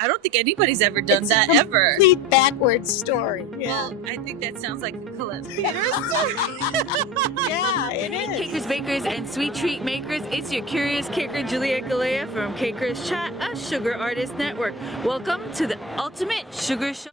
I don't think anybody's ever done It's that a ever. complete backwards story. Yeah. Well, I think that sounds like a Colette It Peters. is. Yeah, it is. Cakers, bakers, and sweet treat makers, it's your curious caker Juliet Galea from cakerschat, a sugar artist network. Welcome to the ultimate sugar show.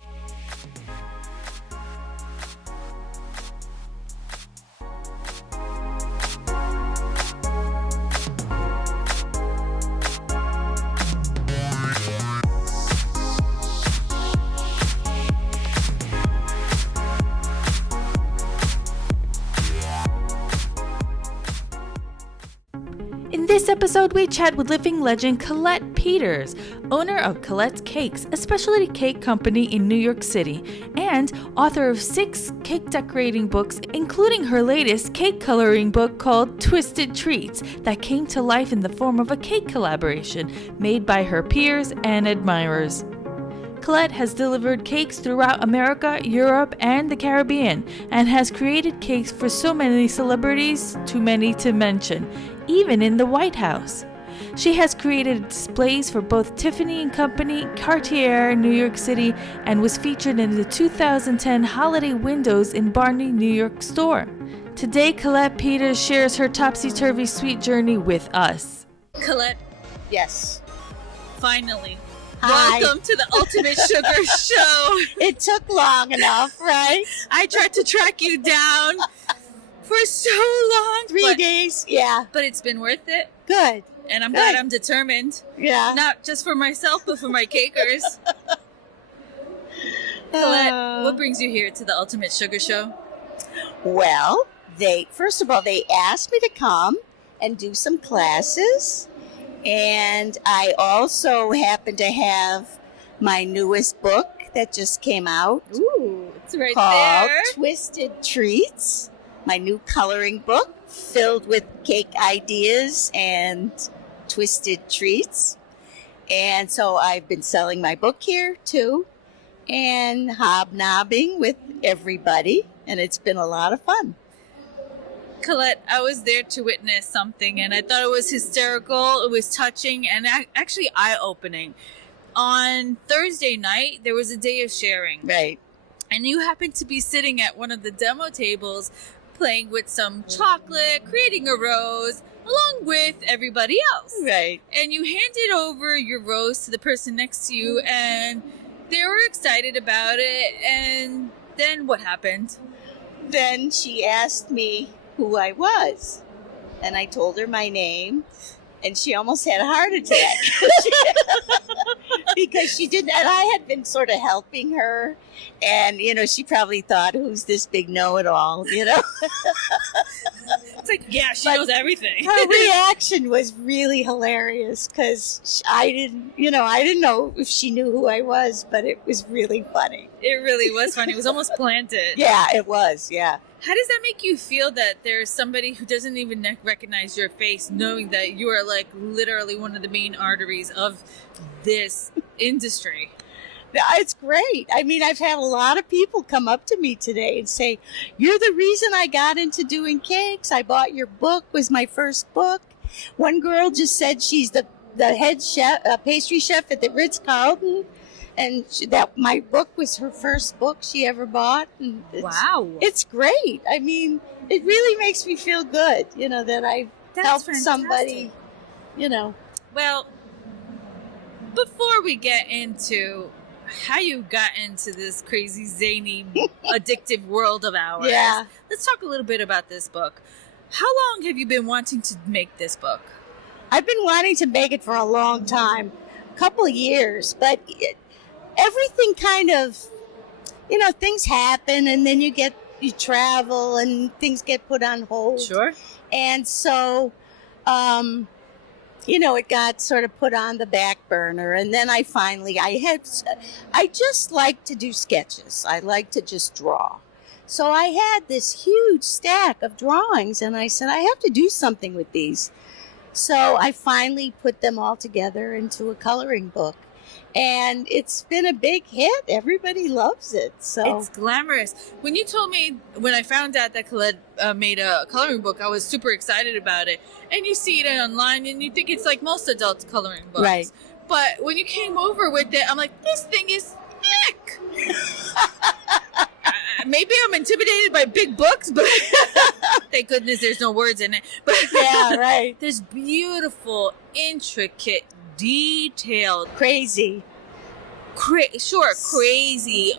In this episode, we chat with living legend Colette Peters, owner of Colette's Cakes, a specialty cake company in New York City, and author of 6 cake decorating books, including her latest cake coloring book called Twisted Treats, that came to life in the form of a cake collaboration made by her peers and admirers. Colette has delivered cakes throughout America, Europe, and the Caribbean, and has created cakes for so many celebrities, too many to mention, even in the White House. She has created displays for both Tiffany & Company, Cartier, New York City, and was featured in the 2010 holiday windows in Barney, New York store. Today, Colette Peters shares her Topsy Sweet Journey with us. Colette, Yes. finally. Hi. Welcome to the Ultimate Sugar Show. It took long enough, right? I tried to track you down for so long. 3 days. Yeah. But it's been worth it. Good. And I'm Good. glad I'm determined. Yeah. Not just for myself, but for my cakers. Colette, what brings you here to the Ultimate Sugar Show? Well, first of all, they asked me to come and do some classes. And I also happen to have my newest book that just came out Ooh, it's right called there. Twisted Treats, my new coloring book filled with cake ideas and twisted treats. And so I've been selling my book here too and hobnobbing with everybody, and it's been a lot of fun. Colette, I was there to witness something, and I thought it was hysterical. It was touching and actually eye-opening. On Thursday night, there was a day of sharing. Right. And you happened to be sitting at one of the demo tables playing with some chocolate, creating a rose, along with everybody else. Right. And you handed over your rose to the person next to you, and they were excited about it. And then what happened? Then she asked me who I was, and I told her my name, and she almost had a heart attack because she didn't. And I had been sort of helping her, and she probably thought, "Who's this big know-it-all?" It's like, yeah, she knows everything. Her reaction was really hilarious because I didn't know if she knew who I was, but it was really funny. It really was funny. It was almost planted. Yeah, it was. Yeah. How does that make you feel that there's somebody who doesn't even recognize your face, knowing that you are like literally one of the main arteries of this industry? It's great. I mean, I've had a lot of people come up to me today and say, "You're the reason I got into doing cakes. I bought your book, was my first book." One girl just said she's the head chef, pastry chef at the Ritz-Carlton, and that my book was her first book she ever bought. And Wow. It's great. I mean, it really makes me feel good, that I've helped fantastic. somebody, Well, before we get into how you got into this crazy, zany, addictive world of ours, Yeah. let's talk a little bit about this book. How long have you been wanting to make this book? I've been wanting to make it for a long time, a couple of years, but everything kind of, things happen, and then you travel and things get put on hold. Sure. And so, it got sort of put on the back burner. And then I just like to do sketches. I like to just draw. So I had this huge stack of drawings, and I said, I have to do something with these. So I finally put them all together into a coloring book. And it's been a big hit. Everybody loves it. So It's glamorous. When you told me, when I found out that Colette made a coloring book, I was super excited about it. And you see it online and you think it's like most adult coloring books. Right. But when you came over with it, I'm like, this thing is thick. Maybe I'm intimidated by big books, but thank goodness there's no words in it. But Yeah, right. there's beautiful, intricate, detailed, Crazy. crazy,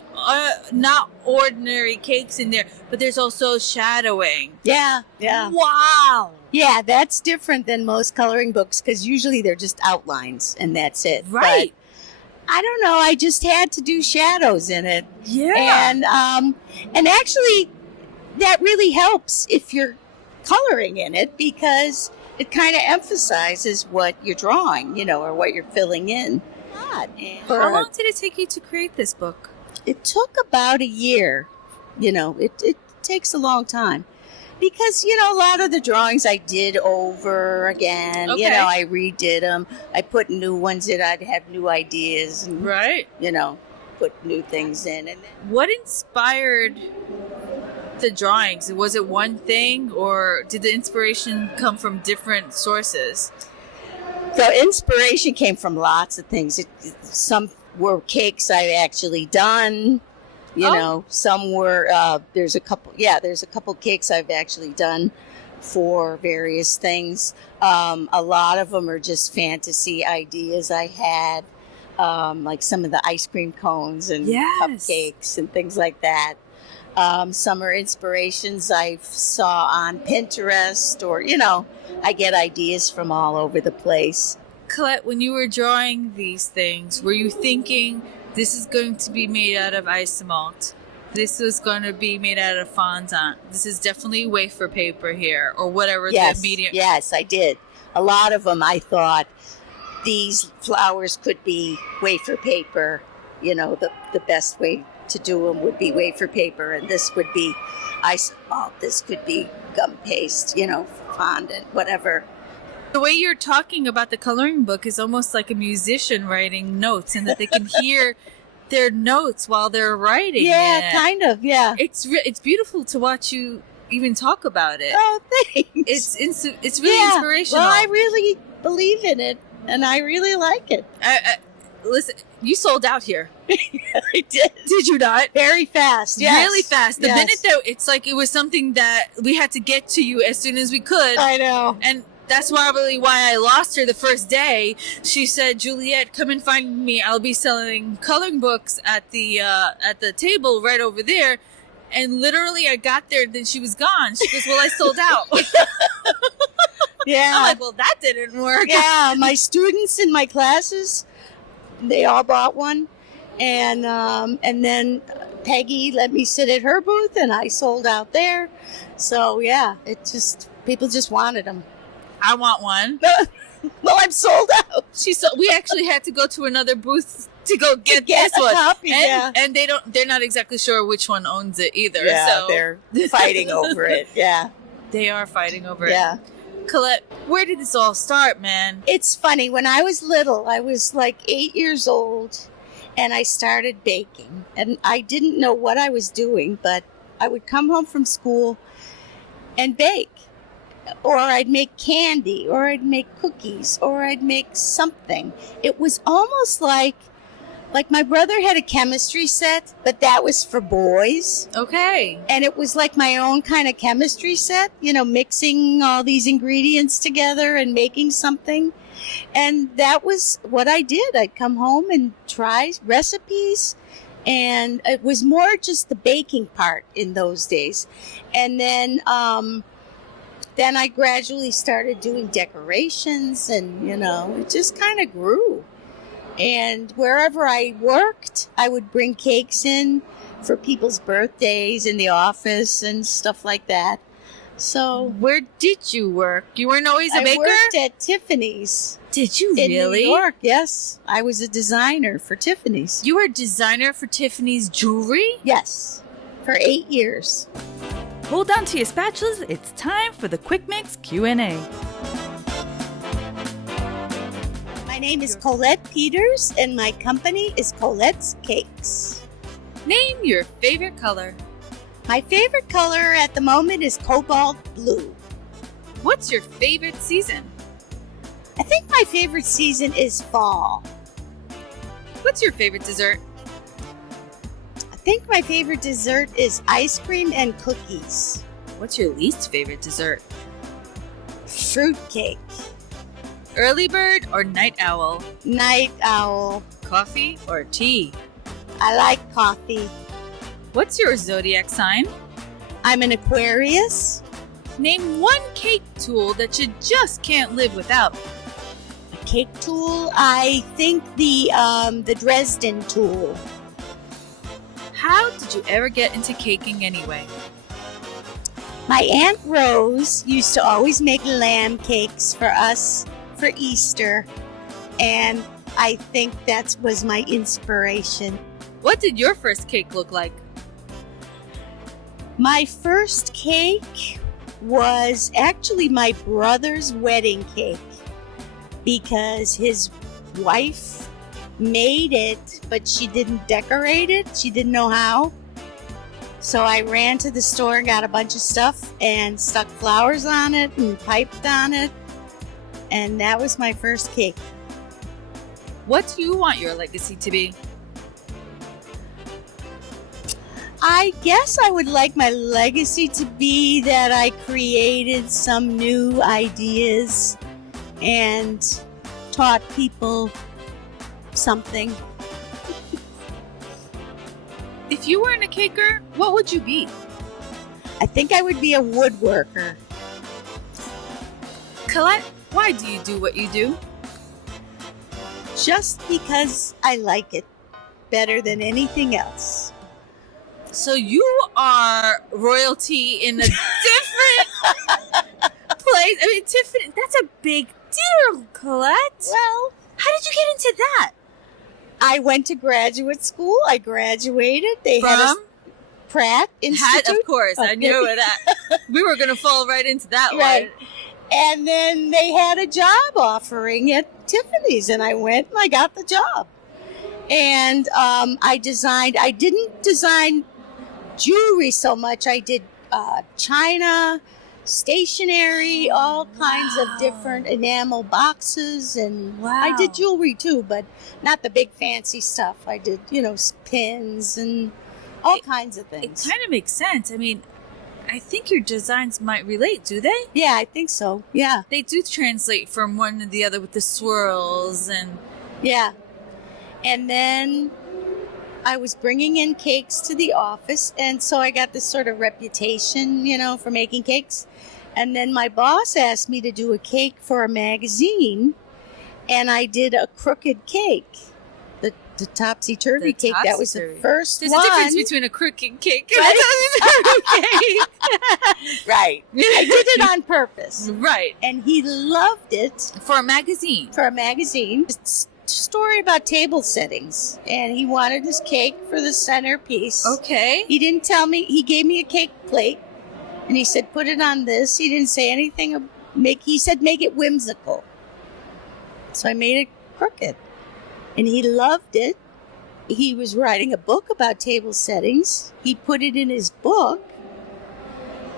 not ordinary cakes in there, but there's also shadowing. Yeah, yeah. Wow. Yeah, that's different than most coloring books because usually they're just outlines and that's it. Right. But I don't know. I just had to do shadows in it. Yeah. And actually, that really helps if you're coloring in it because it kind of emphasizes what you're drawing, or what you're filling in. How long did it take you to create this book? It took about a year. It takes a long time. Because, a lot of the drawings I did over again. Okay. I redid them. I put new ones in. I'd have new ideas and, Right. put new things in. And then, What inspired the drawings? Was it one thing, or did the inspiration come from different sources? the inspiration came from lots of things. Some were cakes I've actually done. Some were, there's a couple cakes I've actually done for various things. A lot of them are just fantasy ideas I had, like some of the ice cream cones and cupcakes and things like that. Some are inspirations I saw on Pinterest or, I get ideas from all over the place. Colette, when you were drawing these things, were you thinking, this is going to be made out of isomalt. This is going to be made out of fondant. This is definitely wafer paper here, or whatever the medium. Yes, I did. A lot of them I thought these flowers could be wafer paper. The best way to do them would be wafer paper, and this would be isomalt. This could be gum paste, fondant, whatever. The way you're talking about the coloring book is almost like a musician writing notes, and that they can hear their notes while they're writing. Yeah, it. Kind of. Yeah, it's beautiful to watch you even talk about it. Oh, thanks. It's really inspirational. Well, I really believe in it, and I really like it. Listen, you sold out here. I did. Did you not? Very fast. Yes. Really fast. The minute though, it's like it was something that we had to get to you as soon as we could. I know. And that's probably why I lost her the first day. She said, "Juliet, come and find me. I'll be selling coloring books at the table right over there." And literally, I got there, and then she was gone. She goes, "Well, I sold out." Yeah. I'm like, "Well, that didn't work." Yeah, my students in my classes, they all bought one, and then Peggy let me sit at her booth, and I sold out there. So yeah, people just wanted them. I want one. Well, I'm sold out. We actually had to go to another booth to go get this a one. copy, and they're not exactly sure which one owns it either. Yeah, so they're fighting over it. Yeah. They are fighting over it. Yeah. Colette, where did this all start, man? It's funny. When I was little, I was like 8 years old, and I started baking. And I didn't know what I was doing, but I would come home from school and bake. Or I'd make candy, or I'd make cookies, or I'd make something. It was almost like my brother had a chemistry set, but that was for boys. Okay. And it was like my own kind of chemistry set, mixing all these ingredients together and making something. And that was what I did. I'd come home and try recipes. And it was more just the baking part in those days. And then I gradually started doing decorations, and, it just kind of grew. And wherever I worked, I would bring cakes in for people's birthdays in the office and stuff like that. So, where did you work? You weren't always a baker? I worked at Tiffany's. Did you in really? New York, yes. I was a designer for Tiffany's. You were a designer for Tiffany's jewelry? Yes, for 8 years. Hold on to your spatulas. It's time for the Quick Mix Q&A. My name is Colette Peters, and my company is Colette's Cakes. Name your favorite color. My favorite color at the moment is cobalt blue. What's your favorite season? I think my favorite season is fall. What's your favorite dessert? I think my favorite dessert is ice cream and cookies. What's your least favorite dessert? Fruitcake. Early bird or night owl? Night owl. Coffee or tea? I like coffee. What's your zodiac sign? I'm an Aquarius. Name one cake tool that you just can't live without. A cake tool? I think the Dresden tool. How did you ever get into caking anyway? My Aunt Rose used to always make lamb cakes for us for Easter, and I think that was my inspiration. What did your first cake look like? My first cake was actually my brother's wedding cake because his wife made it, but she didn't decorate it. She didn't know how. So I ran to the store and got a bunch of stuff and stuck flowers on it and piped on it. And that was my first cake. What do you want your legacy to be? I guess I would like my legacy to be that I created some new ideas and taught people something. If you weren't a caker, what would you be? I think I would be a woodworker. Colette, why do you do what you do? Just because I like it better than anything else. So you are royalty in a different place. I mean, Tiffany, that's a big deal, Colette. Well, How did you get into that? I went to graduate school. I graduated. They had From? a Pratt Institute. Of course, I knew that. We were going to fall right into that Right. one. And then they had a job offering at Tiffany's, and I went and I got the job. And I didn't design jewelry so much. I did china, stationery, all kinds of different enamel boxes. And Wow. I did jewelry too, but not the big fancy stuff. I did, pins and all kinds of It things. kind of makes sense. I mean, I think your designs might relate, do they? Yeah, I think so. Yeah. They do translate from one to the other with the swirls and... Yeah. And then I was bringing in cakes to the office, and so I got this sort of reputation, for making cakes. And then my boss asked me to do a cake for a magazine, and I did a crooked cake, the Topsy Turvy cake. That was the Topsy-turvy. first There's one. a difference between a crooked cake and Right. a Topsy-turvy cake. Right. I did it on purpose, Right. and he loved it For a magazine. for a magazine. It's a story about table settings, and he wanted his cake for the centerpiece. Okay. He didn't tell me. He gave me a cake plate, and he said, "Put it on this." He didn't say anything. He said, "Make it whimsical." So I made it crooked, and he loved it. He was writing a book about table settings. He put it in his book,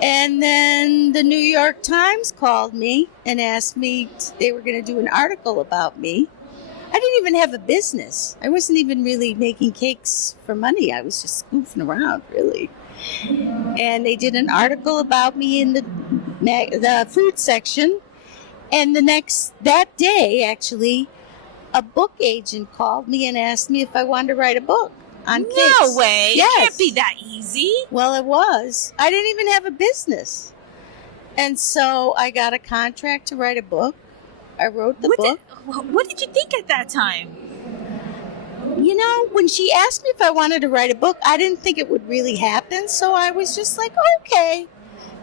and then the New York Times called me and asked me they were going to do an article about me. I didn't even have a business. I wasn't even really making cakes for money. I was just goofing around, really. And they did an article about me in the food section. And that day, actually, a book agent called me and asked me if I wanted to write a book on cakes. No way. Yes. It can't be that easy. Well, it was. I didn't even have a business. And so I got a contract to write a book. I wrote the book. What did you think at that time? When she asked me if I wanted to write a book, I didn't think it would really happen. So I was just like, okay.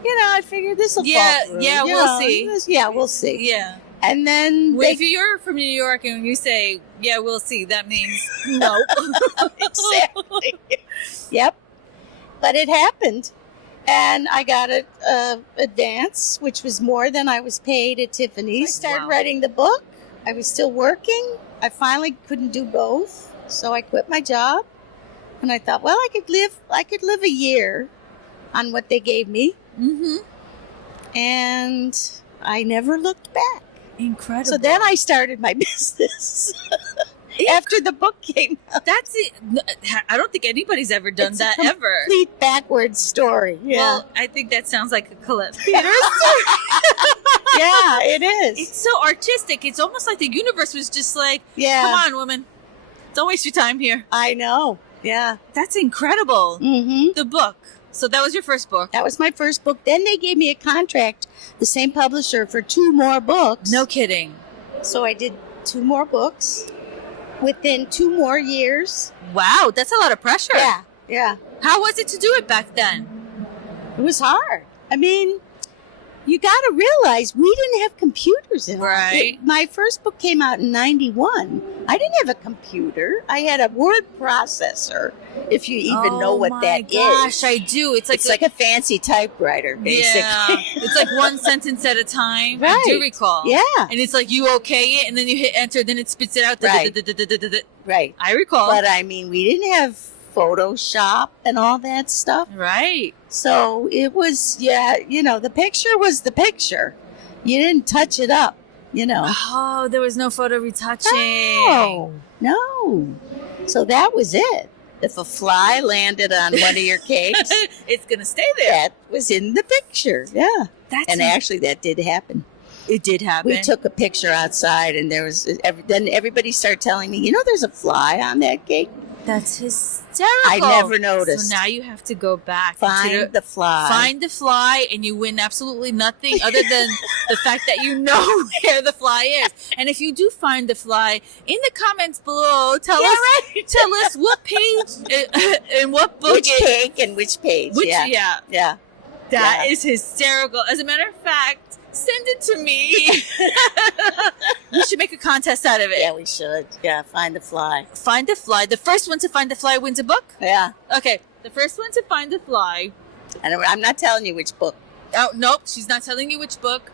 I figured this will fall through. We'll see. We'll see. Yeah. And then If you're from New York and you say, yeah, we'll see, that means no. Exactly. Yep. But it happened. And I got a advance, which was more than I was paid at Tiffany's. Started Wow. writing the book. I was still working. I finally couldn't do both. So I quit my job. And I thought, well, I could live a year on what they gave me. Mm-hmm. And I never looked back. Incredible. So then I started my business after the book came out. That's it. I don't think anybody's ever done It's that a ever. complete backwards story. Yeah. Well, I think that sounds like a Colette Peters story. Yeah, it is. It's so artistic. It's almost like the universe was just like, Yeah. come on, woman. Don't waste your time here. I know. Yeah. That's incredible. Mm-hmm. The book. So that was your first book. That was my first book. Then they gave me a contract, the same publisher, for 2 more books. No kidding. So I did 2 more books within 2 more years. Wow, that's a lot of pressure. Yeah. Yeah. How was it to do it back then? It was hard. I mean, you got to realize we didn't have computers in Right. My first book came out in 91. I didn't have a computer. I had a word processor, if you even know what that is. Oh my gosh, I do. It's Like a fancy typewriter, basically. Yeah. It's like one sentence at a time. I Right. do recall. Yeah. And it's like you okay it, and then you hit enter, then it spits it out. Right. Right. I recall. But I mean, we didn't have Photoshop and all that stuff. Right. So it was, the picture was the picture. You didn't touch it up, Oh, there was no photo retouching. No. So that was it. If a fly landed on one of your cakes, It's going to stay there. that was in the picture. Yeah. That's And actually, that did happen. it did happen. We took a picture outside, and then everybody started telling me, there's a fly on that cake. That's hysterical. I never noticed. So now you have to go back. Find the fly. Find the fly, and you win absolutely nothing other than the fact that you know where the fly is. And if you do find the fly, in the comments below, tell us what page and what book. Which cake and which page. Yeah. That is hysterical. As a matter of fact, send it to me. We should make a contest out of it. Yeah, we should. Yeah, find the fly. Find the fly. The first one to find the fly wins a book? Yeah. Okay. The first one to find the fly. And I'm not telling you which book. Oh, nope. She's not telling you which book.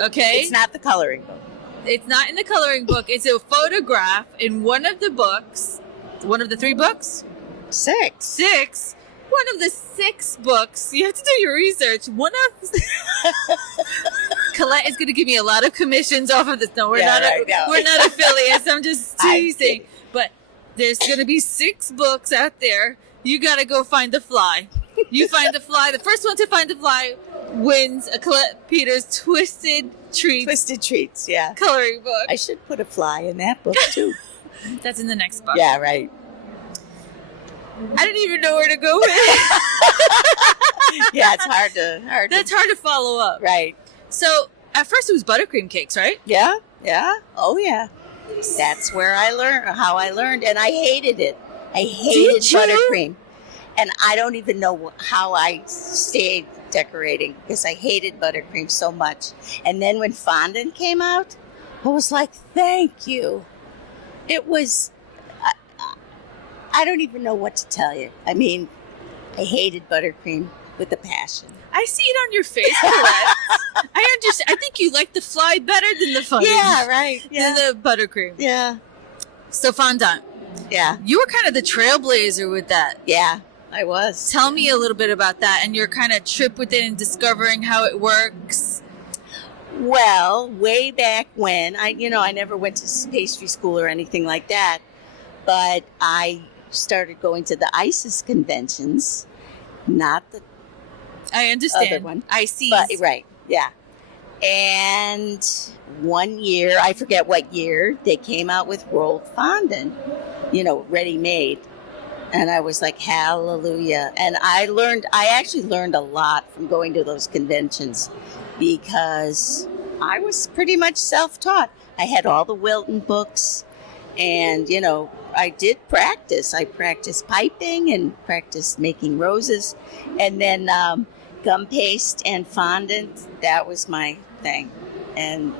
Okay. It's not the coloring book. It's not in the coloring book. It's a photograph in one of the books. One of the 3 books? 6. 6. One of the 6 books. You have to do your research. One of Colette is going to give me a lot of commissions off of this. No, we're not affiliates. I'm just teasing. But there's going to be 6 books out there. You got to go find the fly. You find the fly. The first one to find the fly wins a Colette Peters Twisted Treats Yeah. coloring book. I should put a fly in that book too. That's in the next book. Yeah, right. I didn't even know where to go with it. Yeah, it's hard to. That's hard to follow up. Right. So at first it was buttercream cakes, right? Yeah. Yeah. Oh yeah. That's where how I learned, and I hated it. I hated Did you? buttercream, and I don't even know how I stayed decorating because I hated buttercream so much. And then when fondant came out, I was like, "Thank you." It was. I don't even know what to tell you. I mean, I hated buttercream with a passion. I see it on your face, Colette. I understand. I think you like the fly better than the fondant. Yeah, right. Than the buttercream. Yeah. So fondant. Yeah. You were kind of the trailblazer with that. Yeah, I was. Tell me a little bit about that and your kind of trip with it and discovering how it works. Well, way back when, I never went to pastry school or anything like that, but I started going to the ISIS conventions, not the I understand. other one. I see. But, right, yeah. And one year, I forget what year, they came out with rolled fondant, ready-made. And I was like, hallelujah. And I actually learned a lot from going to those conventions because I was pretty much self-taught. I had all the Wilton books and, I did practice. I practiced piping and practiced making roses. And then gum paste and fondant, that was my thing. And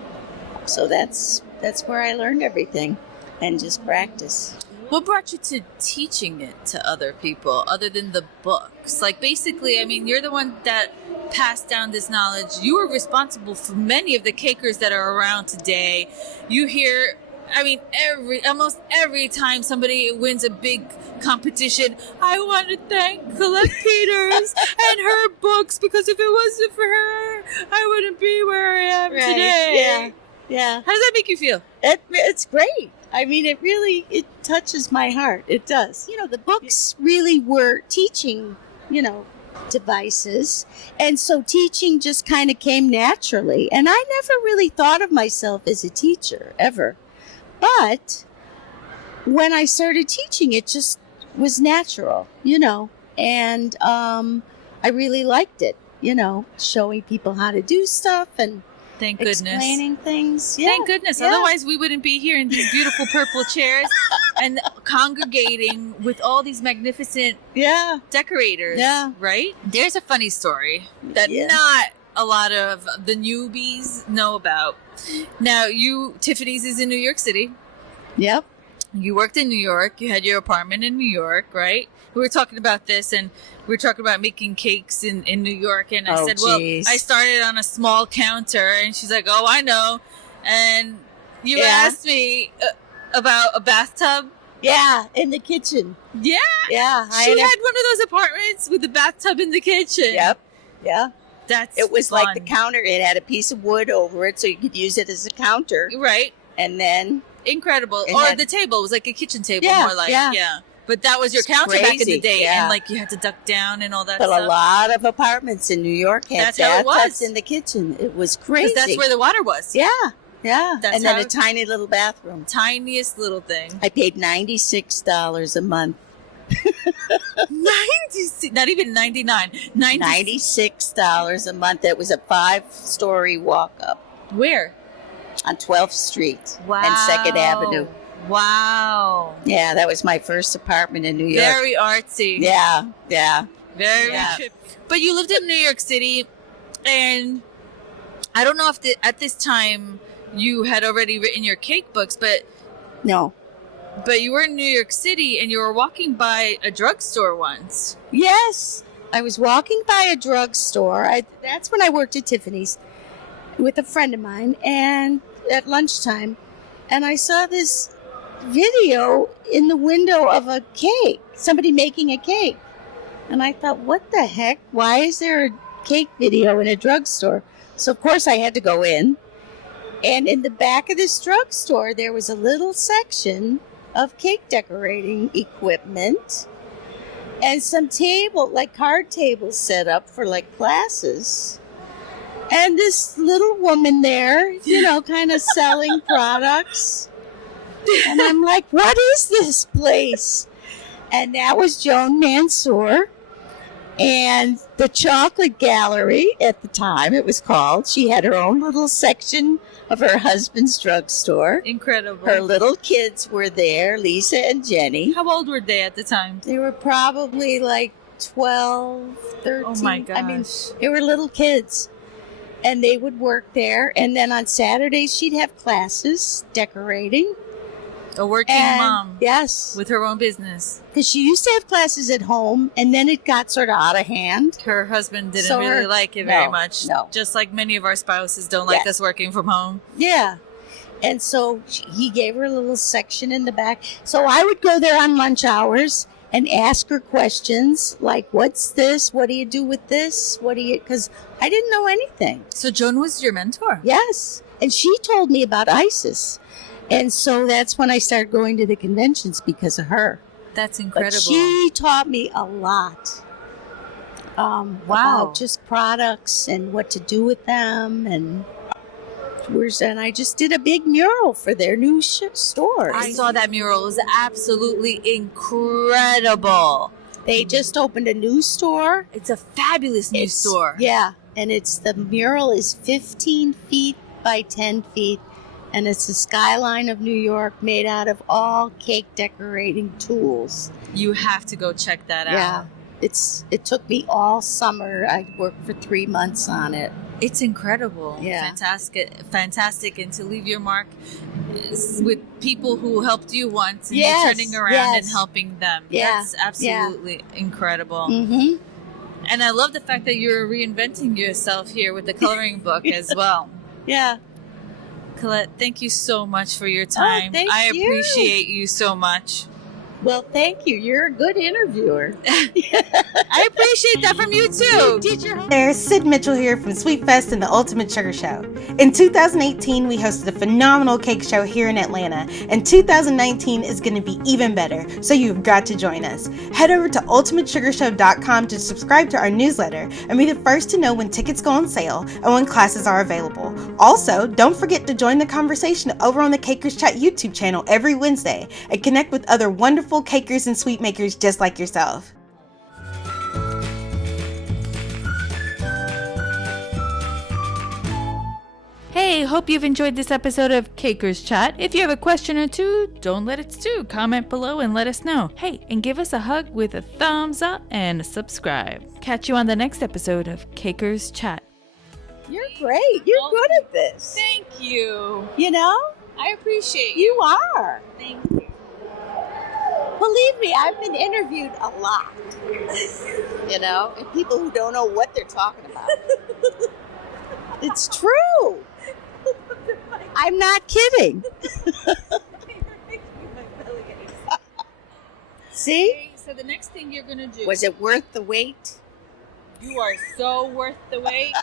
so that's where I learned everything and just practice. What brought you to teaching it to other people other than the books? Like, basically, I mean, you're the one that passed down this knowledge. You were responsible for many of the cakers that are around today. You hear, I mean, almost every time somebody wins a big competition, I want to thank Colette Peters and her books, because if it wasn't for her, I wouldn't be where I am today. Yeah. How does that make you feel? It's great. I mean, it touches my heart. It does. You know, the books really were teaching, devices. And so teaching just kind of came naturally. And I never really thought of myself as a teacher, ever. But when I started teaching, it just was natural, and I really liked it, showing people how to do stuff and Thank goodness. Explaining things. Yeah. Thank goodness. Yeah. Otherwise, we wouldn't be here in these beautiful purple chairs and congregating with all these magnificent decorators. Yeah. Right? There's a funny story that not a lot of the newbies know about. Now, Tiffany's is in New York City. Yep. You worked in New York. You had your apartment in New York, right? We were talking about this, and we were talking about making cakes in New York. And I said, well, I started on a small counter. And she's like, oh, I know. And you asked me about a bathtub. Yeah, in the kitchen. Yeah. Yeah. She had one of those apartments with the bathtub in the kitchen. Yep. Yeah. It was fun. like the counter. It had a piece of wood over it, so you could use it as a counter. Right. And then... Incredible. Or the table. It was like a kitchen table, more like. Yeah. But that was your counter back in the day. Yeah. And you had to duck down and all that stuff. But a lot of apartments in New York had bathtubs in the kitchen. It was crazy. Because that's where the water was. Yeah. Yeah. And then a tiny little bathroom. Tiniest little thing. I paid $96 a month. 96, not even 99. $96 a month. It was a 5-story walk up. Where? On 12th Street and 2nd Avenue. Wow. Yeah, that was my first apartment in New York. Very artsy. Yeah, yeah. Very trip. But you lived in New York City, and I don't know if at this time you had already written your cake books, but... No. But you were in New York City, and you were walking by a drugstore once. Yes. I was walking by a drugstore. That's when I worked at Tiffany's with a friend of mine, and at lunchtime, and I saw this video in the window of a cake, somebody making a cake. And I thought, what the heck? Why is there a cake video in a drugstore? So, of course, I had to go in. And in the back of this drugstore, there was a little section of cake decorating equipment and some card tables set up for classes. And this little woman there, kind of selling products. And I'm like, what is this place? And that was Joan Mansour. And the Chocolate Gallery, at the time it was called, she had her own little section of her husband's drugstore. Incredible. Her little kids were there, Lisa and Jenny. How old were they at the time? They were probably 12, 13. Oh my gosh. I mean, they were little kids. And they would work there. And then on Saturdays, she'd have classes decorating. A working mom. Yes. With her own business. Because she used to have classes at home, and then it got sort of out of hand. Her husband didn't really like it very much. No. Just like many of our spouses don't like us working from home. Yeah. And so he gave her a little section in the back. So I would go there on lunch hours and ask her questions like, what's this? What do you do with this? Because I didn't know anything. So Joan was your mentor? Yes. And she told me about ISIS. And so that's when I started going to the conventions because of her. That's incredible. But she taught me a lot. About just products and what to do with them. And I just did a big mural for their new store. I saw that mural. It was absolutely incredible. They just opened a new store. It's a fabulous new store. Yeah. And the mural is 15 feet by 10 feet. And it's the skyline of New York made out of all cake decorating tools. You have to go check that out. Yeah. It took me all summer. I worked for 3 months on it. It's incredible. Yeah. Fantastic. And to leave your mark with people who helped you once and you're turning around and helping them. Yeah. That's absolutely incredible. Mm-hmm. And I love the fact that you're reinventing yourself here with the coloring book as well. Yeah. Colette, thank you so much for your time. Thank you. I appreciate you so much. Well, thank you. You're a good interviewer. I appreciate that from you too. There's Sid Mitchell here from Sweet Fest and the Ultimate Sugar Show. In 2018, we hosted a phenomenal cake show here in Atlanta, and 2019 is going to be even better, so you've got to join us. Head over to ultimatesugarshow.com to subscribe to our newsletter and be the first to know when tickets go on sale and when classes are available. Also, don't forget to join the conversation over on the cakerschat YouTube channel every Wednesday and connect with other wonderful cakers and sweet makers just like yourself. Hey, hope you've enjoyed this episode of Caker's Chat. If you have a question or two, don't let it stew. Comment below and let us know. Hey, and give us a hug with a thumbs up and subscribe. Catch you on the next episode of Caker's Chat. You're great. You're good at this. Thank you. You know? I appreciate You are. Thank you. Believe me, I've been interviewed a lot. You know? And people who don't know what they're talking about. It's true. I'm not kidding. See? Okay, so the next thing you're going to do... Was it worth the wait? You are so worth the wait.